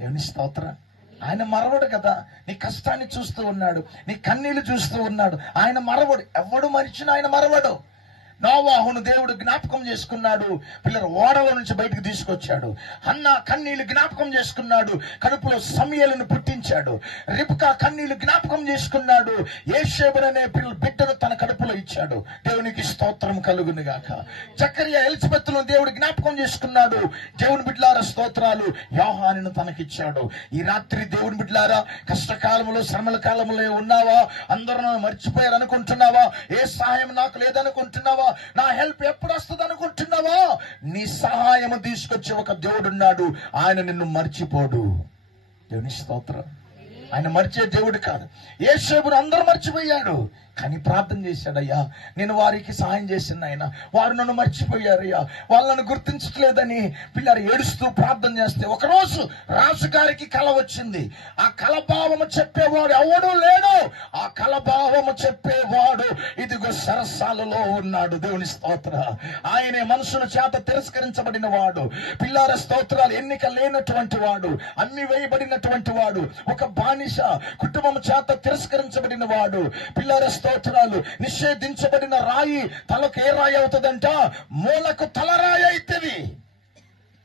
దేవుని స్తోత్ర. ఆయన మరవడు కదా. నీ కష్టాన్ని చూస్తూ ఉన్నాడు. నీ కన్నీళ్ళు చూస్తూ ఉన్నాడు. ఆయన మరవడు. ఎవడు మరిచినా ఆయన మరవడు. నోవాహును దేవుడు జ్ఞాపకం చేసుకున్నాడు. పిల్లల ఓడల నుంచి బయటకు తీసుకొచ్చాడు. అన్న కన్నీళ్ళు జ్ఞాపకం చేసుకున్నాడు. కడుపులో సమయలను పుట్టించాడు. రిప్కా కన్నీళ్ళు జ్ఞాపకం చేసుకున్నాడు. ఏషేబుడనే పిల్లలు బిడ్డను తన కడుపులో ఇచ్చాడు. దేవునికి స్తోత్రం కలుగును గాక చక్కర్య ఎలిజబెత్తును దేవుడు జ్ఞాపకం చేసుకున్నాడు. దేవుని బిడ్డలారా స్తోత్రాలు యోహానిను తనకిచ్చాడు. ఈ రాత్రి దేవుని బిడ్లారా కష్టకాలంలో శ్రమల కాలంలో ఉన్నావా? అందరూ నన్ను మర్చిపోయారు అనుకుంటున్నావా ఏ సహాయం నాకు లేదనుకుంటున్నావా? నా హెల్ప్ ఎప్పుడు వస్తుంది అనుకుంటున్నావా? నీ సహాయం తీసుకొచ్చే ఒక దేవుడు ఉన్నాడు ఆయన నిన్ను మర్చిపోడు. దేవుని స్తోత్రం. ఆయన మర్చే దేవుడు కాదు. ఏసేపును అందరూ మర్చిపోయాడు. కానీ ప్రార్థన చేశాడయ్యా. నేను వారికి సహాయం చేసిన ఆయన వారు నన్ను మర్చిపోయారయ్యా. వాళ్ళను గుర్తించట్లేదని పిల్లలు ఏడుస్తూ ప్రార్థన చేస్తే ఒకరోజు రాజుగారికి కల వచ్చింది. ఆ కలభావము చెప్పేవాడు ఎవడూ లేడు. ఆ కలభావము చెప్పేవాడు ఇదిగో సరస్సాలలో ఉన్నాడు దేవుని స్తోత్ర. ఆయనే మనుషుల చేత తిరస్కరించబడిన వాడు. పిల్లార స్తోత్రాలు ఎన్నిక లేనటువంటి వాడు అన్ని వేయబడినటువంటి వాడు. ఒక బానిస కుటుంబం చేత తిరస్కరించబడిన వాడు. పిల్లార స్తోత్రాలు. నిషేధించబడిన రాయి తలకు ఏ రాయి అవుతుందంట? మూలకు తలరాయి అవుతుంది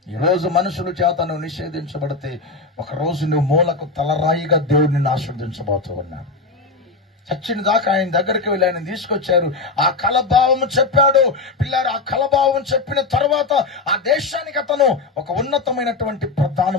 ఈరోజు మనుషుల చేత నువ్వు నిషేధించబడితే ఒకరోజు నువ్వు మూలకు తలరాయిగా దేవుడిని ఆస్వాదించబోతూ ఉన్నాడు చచ్చిన దాకా ఆయన దగ్గరికి వెళ్ళి ఆయన తీసుకొచ్చారు. ఆ కలభావం చెప్పాడు. పిల్లారు ఆ కలభావం చెప్పిన తర్వాత ఆ దేశానికి అతను ఒక ఉన్నతమైనటువంటి ప్రధాన